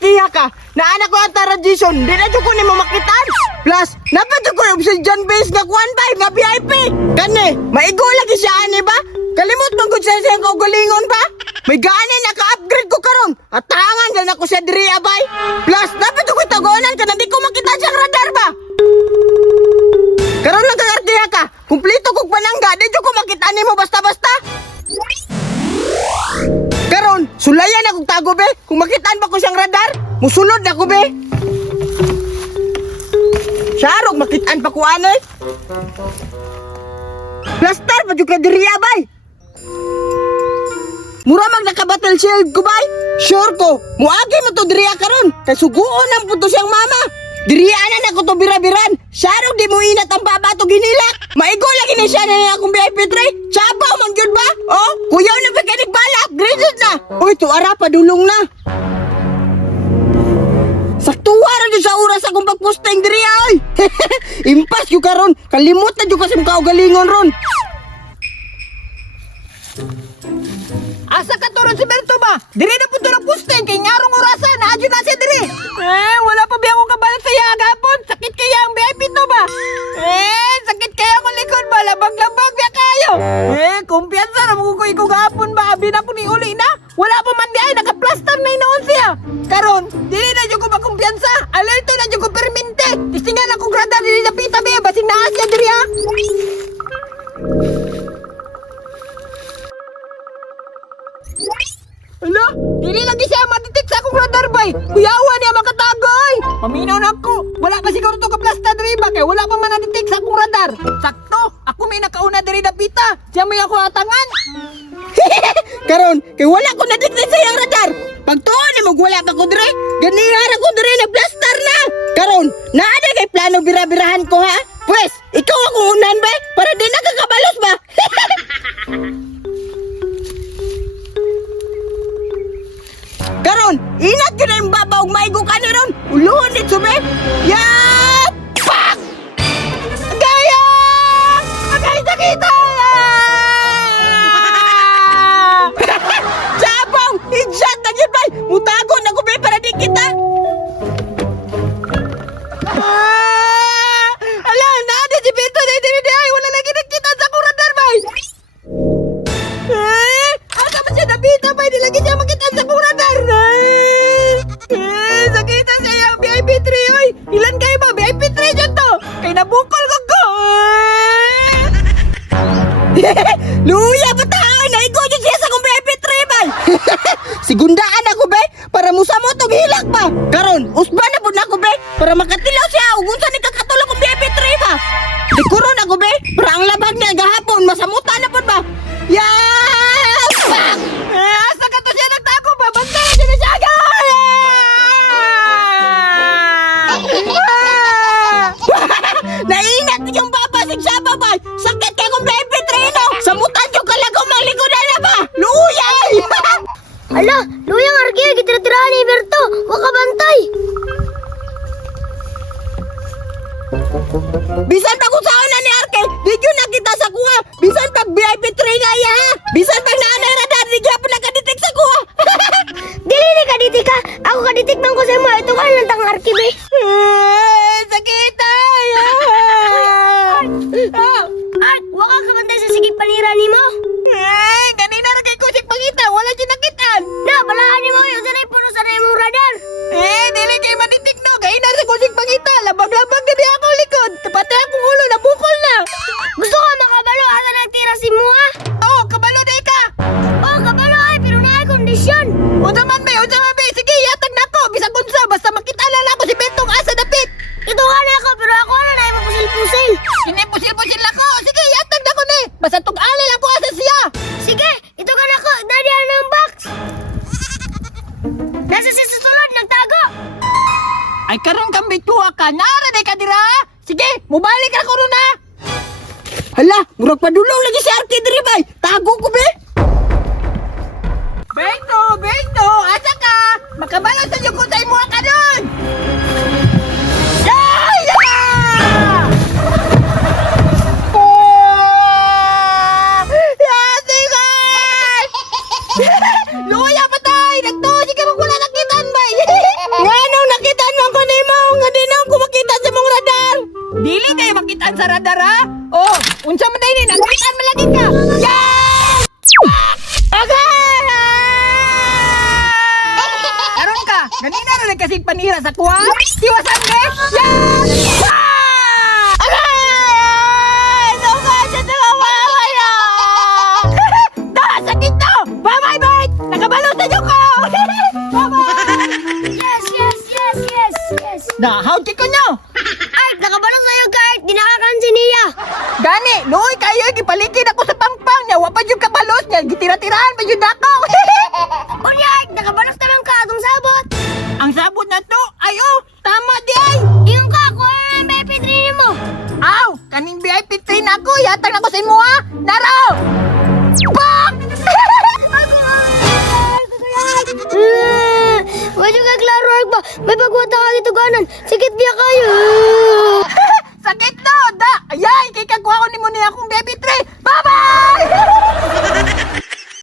kaartiha ka. Naana ko ang tradisyon, di na dyan ko ni mamakitan. Plus, napatid ko yung obsidian base nga kuhan ba, nga VIP. Kani, maigo lagi siya ani ba? Kalimot mong good sa siyang kaugalingon ba? May gani naka-upgrade ko karon. At tangan dyan ako sa diri abay. Plus, napatid ko tagonan ka na di ko makita siyang radar ba? Karon lang kaartiha ka. Kumplito kong panangga, di dyan ko makita ni mo basta-basta. Karon, sulayan akong tago be. Kung makitaan ba ko siyang radar, musulod ako be. Syarog, makitaan pa ko ano eh. Plaster pa ka diri abay. Mura mag naka-battle shield ko bay. Sure ko, muagi mo to diri karon. Kay suguon ang puto siyang mama. Dirianan ako to birabiran. Syarog di mo inat ang baba to ginilak. Maigo lagi ni siya na akong VIP tray. Chabaw man gyud ba? Oh, kuyaw na pagkanig bala, upgraded na. Uy, tuara pa dulong na. Saktuwa ra jud sa oras akong pagposting diri ay. Impas gyud karon. Kalimot na jud kasi mukha galingon ron. Asa ka turon si Berto ba? Diri na punto na posting kay ngarong orasan na adyo na siya diri. Wala pa biya akong kabalan sa iya agapon. Sakit kaya ang VIP to ba? Sakit kaya akong likod ba? Labag-labag biya kayo. Kumpiyansa na mo ko gapon ba? Abi na po ni uli na. Wala pa man di ay naka-plaster na inoon siya. Karon, dili na dyan ko makumpiyansa. Alerto na dyan ko perminte. Tistingan akong radar dili na pita biya. Basing na siya diri ha. Ala, dili lagi siya matitik sa akong radar bay. Kuyawan niya makatagay. Paminaw na ako. Wala pa siguro to ka-plaster diri ba? Kaya wala pa man natitik sa akong radar. Sakto, ako may nakauna diri na pita. Diyan may ako atangan. Karon, kay wala ko natitik sa iyang radar. Pagtuon ni wala pa ko diri. Ganihara ko diri nag-plaster na. Karon, naada kay plano bira-birahan ko ha. Pwes, ikaw akong unan ba? Para di nakakabalos ba? Karon, inat ko na yung babaw maigo ka na ron. Uluhon dito be. Yap! Pak! Gaya! Agay sakita! Sabaw! Headshot na yun ba? Mutago na ko be para di kita. Ala, nada si Beto na hindi ay. Wala lagi nagkita sa kong radar ba? Asa ba siya nabita ba? Hindi lagi siya makita sa kong radar. Sakita siya yung VIP 3 oy. Ilan kayo ba? VIP 3 dyan to. Kaya nabukol ko ko. Luya pa tao. Naigo dyan siya sa kong VIP 3 ba? Sigundaan ako be. Para musa mo itong hilak ba? Karon, usba na po na ako be. Para makatilaw siya. Ugunsan ni kakatulog kong VIP 3 ba? Dikuron ako be. Para ang labag niya gahapon. Masamuta na po ba? Yes! Asa ka to siya nagtago ba? Bantay na siya na siya. Nainat yung babasig sa babay. Sakit kay kong baby treno. Samutan yung kalagaw maligudan na ba? Luyay! Ala, luyang arke, gitira-tirahan ni Berto. Waka bantay. Bisan pag usahan na ni Arkel, di yun nakita sa kuha. Bisan pag VIP train na iya ha. Bisan pag naanay radar, di yun na kaditik sa kuha. Dili ni kaditik ka. Ako kaditik man ko sa mo. Ito ka lang tang arke be. Sakit ay! At waka ka bantay sa sigig panira ni mo. Ganina na kay kusik pangita, wala siya nakitaan. Na, balaan ni mo yun. Sanay puno sanay mong radar. Dili kay manitik no. Ganina sa kusik pangita, labag-labag gani ako likod. Pati akong ulo, nabukol na. Gusto ka makabalo. Asa nagtira si mo ha? Oo, kabalo na ka. Oh, kabalo ay. Pero na ay kondisyon. Unsa man be. Sige, yatag na ko. Bisag unsa, basta makita lang ako si Bentong asa dapit. Ito ka na ako. Pero ako na ay mapusil-pusil. Hindi pusil-pusil ako. Sige, yatag na ko ni. Basta tug-ali lang ko asa siya. Sige, ito ka na ako. Daddy, ano ang box? Nasa sa susunod, nagtago. Ay karon kang bituwa ka. Naraday ka dira. Sige, mubalik ako ron na. Hala, murag padulong lagi si Artie diri bay. Tago ko be. Bento, asa ka? Makabalo sa iyo ko sa imo ka nun. Ay! Luya patay! Nagtusi ka wala nakitan bay! panira sa kuha. Iwasan ni. Yes! Ah! Aray! Sungay sa tawa na. Da, sakit to. Bye-bye, bye. Nakabalo sa ko. Bye-bye. Yes, yes, yes, yes, yes. Da, how ko nyo? Ay, nakabalong sa'yo kahit di nakakansin niya. Gani, luoy kayo, gipalikid ako sa pangpang niya. Wapa yung kabalos niya, gitira-tirahan pa yung dako. Unyay, nakabalos naman ka atong sabot. Ang sabot na to, ay oh, tama di ay. Yung ka, kuha na ang BP3 mo. Aw, kaning VIP train ako, yatang ako sa imo ha. Naro! Pak! Medyo ka klaro ba? May pagwata ka dito ganan. Sikit biya kayo. Sakit no, da! Ayay, kay kagwa ko ni mo niya akong VIP train.